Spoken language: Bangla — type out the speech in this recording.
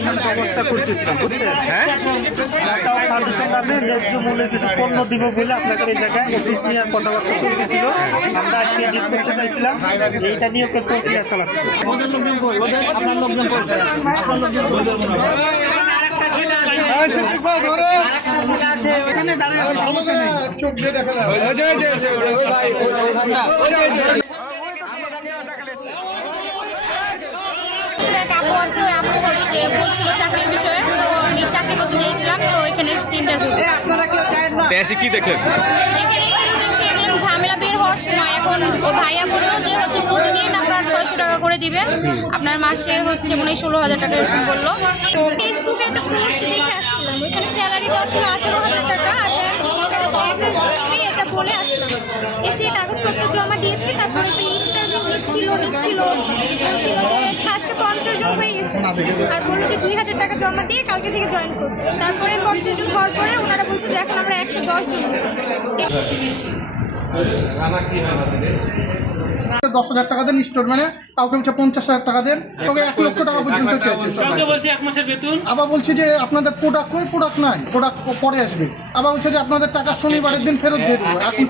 একটা সংস্থা করতেছিলাম, বুঝছেন? হ্যাঁ, নাসাও ফাউন্ডেশন নামে ন্যায্য মূল্যে কিছু পণ্য দিব বলে আপনাদের এই জায়গায় অফিস নিয়ে কথাবার্তা চলতেছিল। আমরা আজকে এডিট করতে চাইছিলাম, এইটা নিয়ে প্রক্রিয়া চালাচ্ছে। আপু আছে, ওই আপু হচ্ছে বলছিল চাকরির বিষয়ে, তো আমি চাকরি করতে চেয়েছিলাম, তো এখানে ইন্টারভিউ এসে কি দেখলেন? এখানে এসে দেখছি এগুলো ঝামেলা বের হওয়ার সময়। এখন ও ভাইয়া বললো যে হচ্ছে প্রতিদিন আপনার 600 টাকা করে দিবেন, আপনার মাসে হচ্ছে মনে হয় 16,000 টাকা এরকম বললো। ফেসবুকে একটা পোস্ট দেখে আসছিলাম, ওইখানে স্যালারি দেওয়া ছিল 18,000 টাকা, আর এটা বলে আসলাম। এসে কাগজপত্র জমা দিয়েছি, তারপরে তো ইন্টারভিউ নিচ্ছিল ফার্স্টে 50 জন হয়ে গেছে, আর বললো যে 2,000 টাকা জমা দিয়ে কালকে থেকে জয়েন করতে। তারপরে 50 জন হওয়ার পরে ওনারা বলছে যে এখন আমরা 110 জন। 10,000 টাকা দেন ইনস্টলমেন্টে, কাউকে বলছে 50,000 টাকা দেন, কাউকে 1 লক্ষ টাকা পর্যন্ত চেয়েছে। আবার বলছে যে আপনাদের প্রোডাক্ট নাই, প্রোডাক্ট পরে আসবে। আবার বলছে যে আপনাদের টাকা শনিবারের দিন ফেরত দিয়ে দেবো। এখন